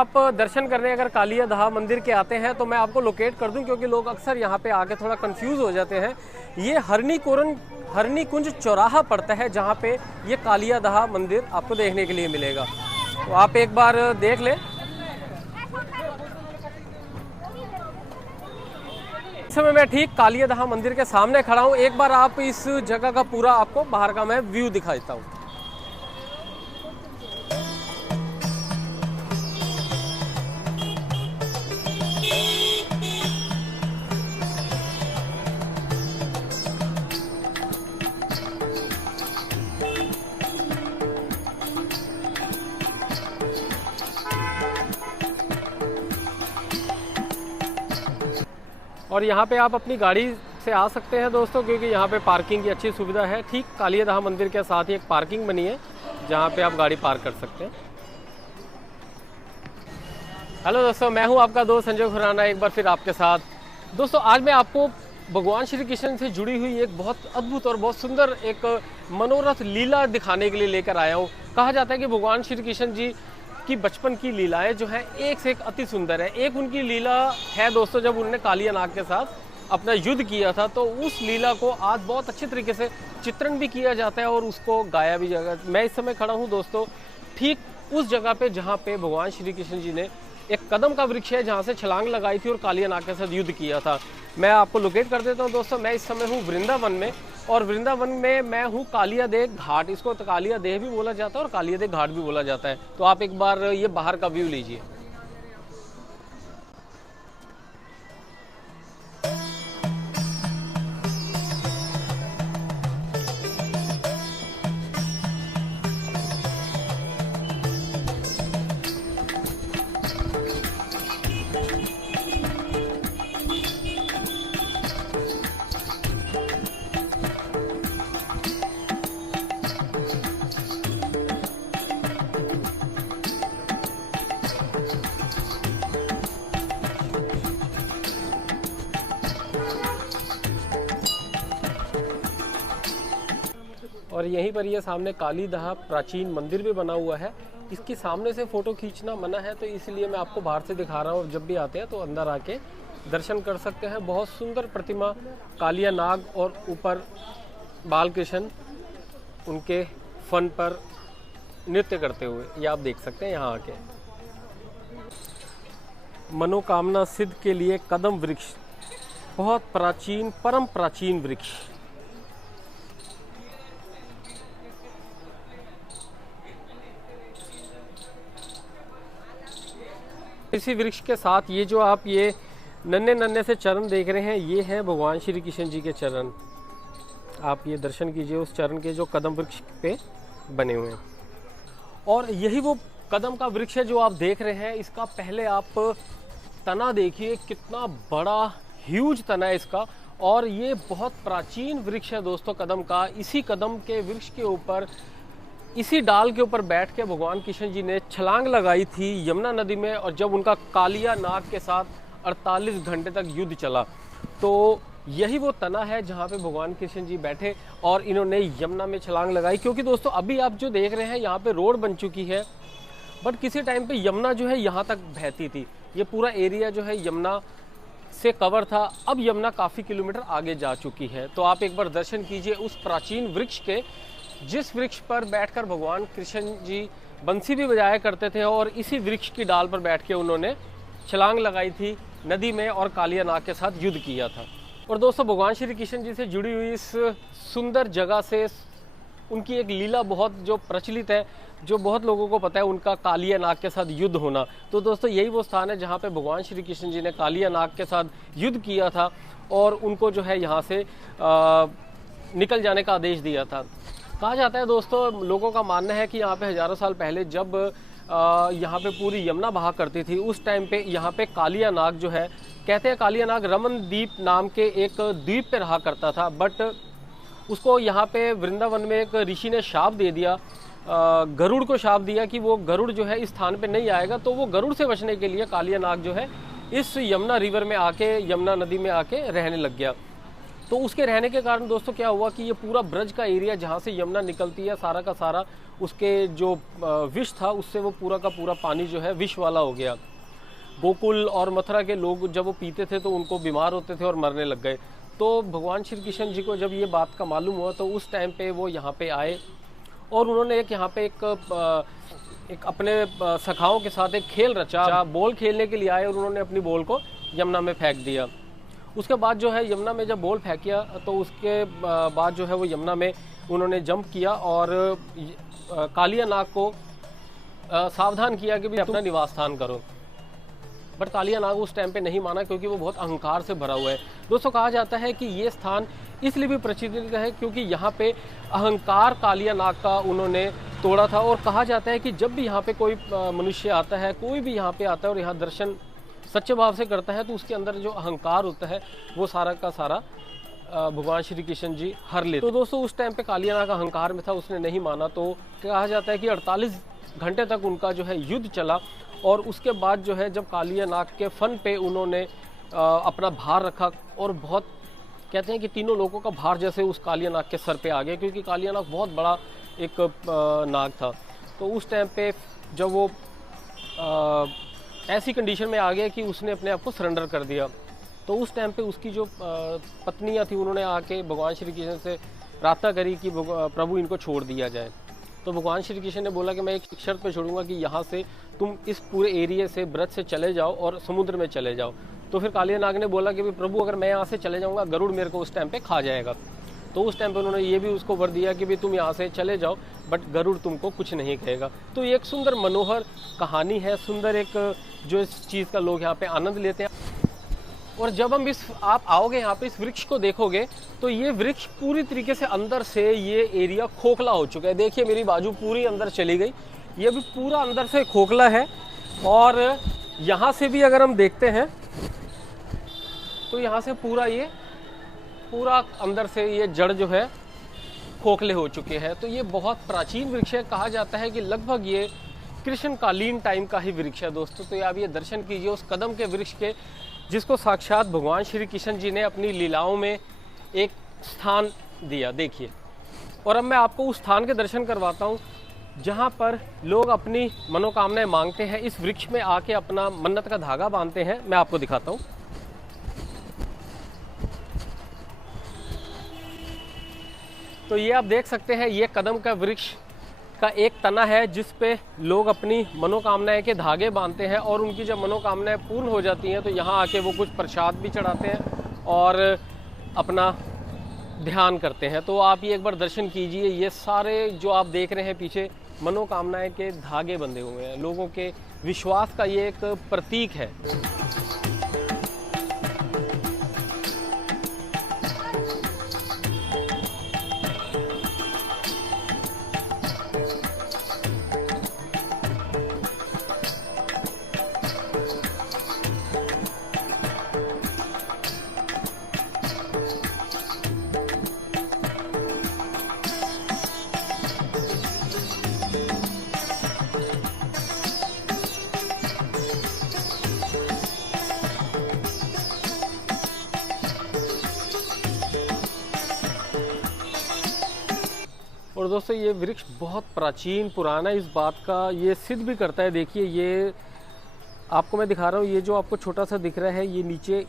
आप दर्शन करने अगर कालिया दहा मंदिर के आते हैं तो मैं आपको लोकेट कर दूं, क्योंकि लोग अक्सर यहाँ पे आके थोड़ा कंफ्यूज हो जाते हैं। ये हरनी कुंज चौराहा पड़ता है जहाँ पे ये कालिया दहा मंदिर आपको देखने के लिए मिलेगा। तो आप एक बार देख लें। इस समय मैं ठीक कालिया दहा मंदिर के सामने खड़ा हूँ। एक बार आप इस जगह का पूरा आपको बाहर का मैं व्यू दिखा देता हूँ। और यहाँ पे आप अपनी गाड़ी से आ सकते हैं दोस्तों, क्योंकि यहाँ पे पार्किंग की अच्छी सुविधा है। ठीक कालिया दहा मंदिर के साथ ही एक पार्किंग बनी है जहाँ पे आप गाड़ी पार्क कर सकते हैं। हेलो दोस्तों, मैं हूँ आपका दोस्त संजय खुराना, एक बार फिर आपके साथ। दोस्तों आज मैं आपको भगवान श्री कृष्ण से जुड़ी हुई एक बहुत अद्भुत और बहुत सुंदर एक मनोरथ लीला दिखाने के लिए लेकर आया हूँ। कहा जाता है कि भगवान श्री कृष्ण जी की बचपन की लीलाएं जो हैं एक से एक अति सुंदर है। एक उनकी लीला है दोस्तों, जब उन्होंने कालिया नाग के साथ अपना युद्ध किया था, तो उस लीला को आज बहुत अच्छे तरीके से चित्रण भी किया जाता है और उसको गाया भी जाएगा। मैं इस समय खड़ा हूँ दोस्तों ठीक उस जगह पे जहाँ पे भगवान श्री कृष्ण जी ने एक कदम का वृक्ष है जहाँ से छलांग लगाई थी और कालिया नाग के साथ युद्ध किया था। मैं आपको लोकेट कर देता हूँ दोस्तों। मैं इस समय हूँ वृंदावन में, और वृंदावन में मैं हूँ कालिया देह घाट। इसको तो कालिया देह भी बोला जाता है और कालिया देह घाट भी बोला जाता है। तो आप एक बार ये बाहर का व्यू लीजिए। और यहीं पर ये सामने काली दहा प्राचीन मंदिर भी बना हुआ है। इसके सामने से फ़ोटो खींचना मना है, तो इसलिए मैं आपको बाहर से दिखा रहा हूँ। जब भी आते हैं तो अंदर आके दर्शन कर सकते हैं। बहुत सुंदर प्रतिमा कालिया नाग और ऊपर बाल कृष्ण उनके फन पर नृत्य करते हुए ये आप देख सकते हैं यहाँ आके। मनोकामना सिद्ध के लिए कदम वृक्ष, बहुत प्राचीन परम प्राचीन वृक्ष। इसी वृक्ष के साथ ये जो आप ये नन्हे नन्हे से चरण देख रहे हैं, ये हैं भगवान श्री कृष्ण जी के चरण। आप ये दर्शन कीजिए उस चरण के जो कदम वृक्ष पे बने हुए हैं। और यही वो कदम का वृक्ष है जो आप देख रहे हैं। इसका पहले आप तना देखिए, कितना बड़ा ह्यूज तना है इसका। और ये बहुत प्राचीन वृक्ष है दोस्तों कदम का। इसी कदम के वृक्ष के ऊपर, इसी डाल के ऊपर बैठ के भगवान कृष्ण जी ने छलांग लगाई थी यमुना नदी में। और जब उनका कालिया नाग के साथ 48 घंटे तक युद्ध चला, तो यही वो तना है जहाँ पे भगवान कृष्ण जी बैठे और इन्होंने यमुना में छलांग लगाई। क्योंकि दोस्तों अभी आप जो देख रहे हैं यहाँ पे रोड बन चुकी है, बट किसी टाइम पे यमुना जो है यहाँ तक बहती थी। ये पूरा एरिया जो है यमुना से कवर था। अब यमुना काफ़ी किलोमीटर आगे जा चुकी है। तो आप एक बार दर्शन कीजिए उस प्राचीन वृक्ष के, जिस वृक्ष पर बैठकर भगवान कृष्ण जी बंसी भी बजाया करते थे। और इसी वृक्ष की डाल पर बैठ के उन्होंने छलांग लगाई थी नदी में और कालिया नाग के साथ युद्ध किया था। और दोस्तों भगवान श्री कृष्ण जी से जुड़ी हुई इस सुंदर जगह से उनकी एक लीला बहुत जो प्रचलित है, जो बहुत लोगों को पता है, उनका कालिया नाग के साथ युद्ध होना। तो दोस्तों यही वो स्थान है जहाँ पे भगवान श्री कृष्ण जी ने कालिया नाग के साथ युद्ध किया था और उनको जो है यहाँ से निकल जाने का आदेश दिया था। कहा जाता है दोस्तों, लोगों का मानना है कि यहाँ पे हज़ारों साल पहले जब यहाँ पे पूरी यमुना बहा करती थी, उस टाइम पे यहाँ पे कालिया नाग जो है, कहते हैं कालिया नाग रमन द्वीप नाम के एक द्वीप पे रहा करता था। बट उसको यहाँ पे वृंदावन में एक ऋषि ने शाप दे दिया, गरुड़ को शाप दिया कि वो गरुड़ जो है इस स्थान पे नहीं आएगा। तो वो गरुड़ से बचने के लिए कालिया नाग जो है इस यमुना रिवर में आके, यमुना नदी में आके रहने लग गया। तो उसके रहने के कारण दोस्तों क्या हुआ कि ये पूरा ब्रज का एरिया जहाँ से यमुना निकलती है सारा का सारा उसके जो विष था उससे वो पूरा का पूरा पानी जो है विष वाला हो गया। गोकुल और मथुरा के लोग जब वो पीते थे तो उनको बीमार होते थे और मरने लग गए। तो भगवान श्री कृष्ण जी को जब ये बात का मालूम हुआ तो उस टाइम पे वो यहाँ पे आए और उन्होंने एक यहाँ पे एक अपने सखाओं के साथ एक खेल रचा। बॉल खेलने के लिए आए और उन्होंने अपनी बॉल को यमुना में फेंक दिया। उसके बाद जो है यमुना में जब बॉल फेंकिया तो उसके बाद जो है वो यमुना में उन्होंने जंप किया और कालिया नाग को सावधान किया कि भी अपना निवास स्थान करो। बट कालिया नाग उस टाइम पे नहीं माना क्योंकि वो बहुत अहंकार से भरा हुआ है। दोस्तों कहा जाता है कि ये स्थान इसलिए भी प्रचलित है क्योंकि यहाँ पे अहंकार कालिया नाग का उन्होंने तोड़ा था। और कहा जाता है कि जब भी यहाँ पे कोई मनुष्य आता है, कोई भी यहाँ पे आता है और यहाँ दर्शन सच्चे भाव से करता है तो उसके अंदर जो अहंकार होता है वो सारा का सारा भगवान श्री कृष्ण जी हर लेते। तो दोस्तों उस टाइम पे कालिया नाग अहंकार में था, उसने नहीं माना। तो कहा जाता है कि 48 घंटे तक उनका जो है युद्ध चला और उसके बाद जो है जब कालिया नाग के फन पे उन्होंने अपना भार रखा और बहुत कहते हैं कि तीनों लोगों का भार जैसे उस कालिया नाग के सर पे आ गया क्योंकि कालिया नाग बहुत बड़ा एक नाग था। तो उस टाइम पे जब वो ऐसी कंडीशन में आ गया कि उसने अपने आप को सरेंडर कर दिया तो उस टाइम पे उसकी जो पत्नियां थी उन्होंने आके भगवान श्री कृष्ण से प्रार्थना करी कि प्रभु इनको छोड़ दिया जाए। तो भगवान श्री कृष्ण ने बोला कि मैं एक शर्त पे छोड़ूंगा कि यहाँ से तुम इस पूरे एरिया से ब्रज से चले जाओ और समुद्र में चले जाओ। तो फिर कालिया नाग ने बोला कि प्रभु अगर मैं यहाँ से चले जाऊँगा गरुड़ मेरे को उस टाइम पे खा जाएगा। तो उस टाइम पे उन्होंने ये भी उसको वर दिया कि भी तुम यहाँ से चले जाओ बट गरुड़ तुमको कुछ नहीं कहेगा। तो ये एक सुंदर मनोहर कहानी है, सुंदर एक जो इस चीज़ का लोग यहाँ पे आनंद लेते हैं। और जब हम आप आओगे यहाँ पे इस वृक्ष को देखोगे तो ये वृक्ष पूरी तरीके से अंदर से ये एरिया खोखला हो चुका है। देखिए मेरी बाजू पूरी अंदर चली गई, ये भी पूरा अंदर से खोखला है। और यहाँ से भी अगर हम देखते हैं तो यहाँ से पूरा अंदर से ये जड़ जो है खोखले हो चुके हैं। तो ये बहुत प्राचीन वृक्ष है, कहा जाता है कि लगभग ये कृष्णकालीन टाइम का ही वृक्ष है दोस्तों। तो आप ये दर्शन कीजिए उस कदम के वृक्ष के जिसको साक्षात भगवान श्री कृष्ण जी ने अपनी लीलाओं में एक स्थान दिया। देखिए, और अब मैं आपको उस स्थान के दर्शन करवाता हूँ जहाँ पर लोग अपनी मनोकामनाएं मांगते हैं। इस वृक्ष में आके अपना मन्नत का धागा बांधते हैं। मैं आपको दिखाता हूँ। तो ये आप देख सकते हैं, ये कदम का वृक्ष का एक तना है जिस पे लोग अपनी मनोकामनाएं के धागे बांधते हैं और उनकी जब मनोकामनाएं पूर्ण हो जाती हैं तो यहाँ आके वो कुछ प्रसाद भी चढ़ाते हैं और अपना ध्यान करते हैं। तो आप ये एक बार दर्शन कीजिए। ये सारे जो आप देख रहे हैं पीछे मनोकामनाएं के धागे बंधे हुए हैं। लोगों के विश्वास का ये एक प्रतीक है। और दोस्तों ये वृक्ष बहुत प्राचीन पुराना, इस बात का ये सिद्ध भी करता है। देखिए ये आपको मैं दिखा रहा हूँ, ये जो आपको छोटा सा दिख रहा है ये नीचे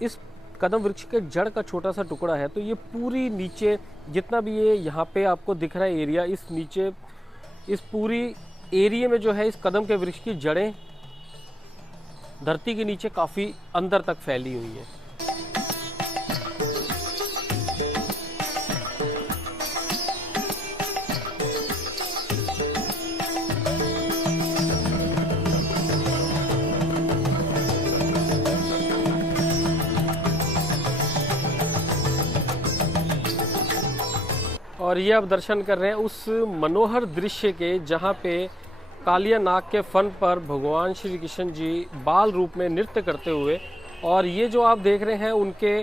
इस कदम वृक्ष के जड़ का छोटा सा टुकड़ा है। तो ये पूरी नीचे जितना भी ये यहाँ पे आपको दिख रहा है एरिया, इस नीचे इस पूरी एरिया में जो है इस कदम के वृक्ष की जड़ें धरती के नीचे काफ़ी अंदर तक फैली हुई है। और ये आप दर्शन कर रहे हैं उस मनोहर दृश्य के जहाँ पे कालिया नाग के फन पर भगवान श्री कृष्ण जी बाल रूप में नृत्य करते हुए, और ये जो आप देख रहे हैं उनके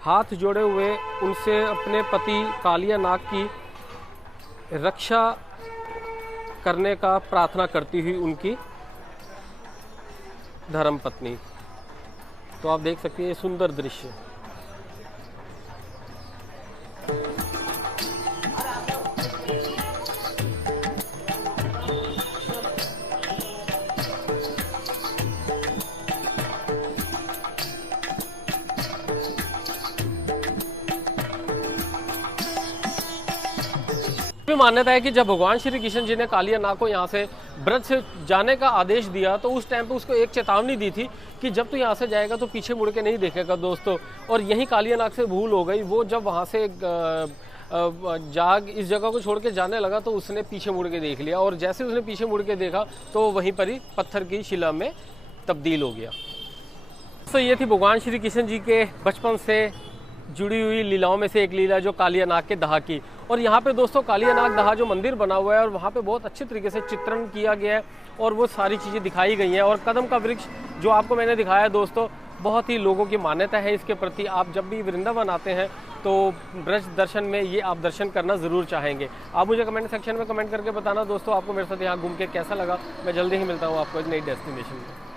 हाथ जोड़े हुए उनसे अपने पति कालिया नाग की रक्षा करने का प्रार्थना करती हुई उनकी धर्मपत्नी। तो आप देख सकते हैं ये सुंदर दृश्य। भी मान्यता है कि जब भगवान श्री कृष्ण जी ने कालिया नाग को यहाँ से ब्रज से जाने का आदेश दिया तो उस टाइम पे उसको एक चेतावनी दी थी कि जब तू यहाँ से जाएगा तो पीछे मुड़ के नहीं देखेगा दोस्तों। और यही कालिया नाग से भूल हो गई, वो जब वहाँ से जाग इस जगह को छोड़ के जाने लगा तो उसने पीछे मुड़ के देख लिया, और जैसे उसने पीछे मुड़ के देखा तो वहीं पर ही पत्थर की शिला में तब्दील हो गया। तो ये थी भगवान श्री कृष्ण जी के बचपन से जुड़ी हुई लीलाओं में से एक लीला जो कालिया नाग के दहा की। और यहाँ पे दोस्तों कालिया नाग दहा जो मंदिर बना हुआ है और वहाँ पे बहुत अच्छे तरीके से चित्रण किया गया है और वो सारी चीज़ें दिखाई गई हैं। और कदम का वृक्ष जो आपको मैंने दिखाया दोस्तों, बहुत ही लोगों की मान्यता है इसके प्रति। आप जब भी वृंदावन आते हैं तो ब्रज दर्शन में ये आप दर्शन करना ज़रूर चाहेंगे। आप मुझे कमेंट सेक्शन में कमेंट करके बताना दोस्तों आपको मेरे साथ यहाँ घूम के कैसा लगा। मैं जल्दी ही मिलता हूँ आपको एक नई डेस्टिनेशन में।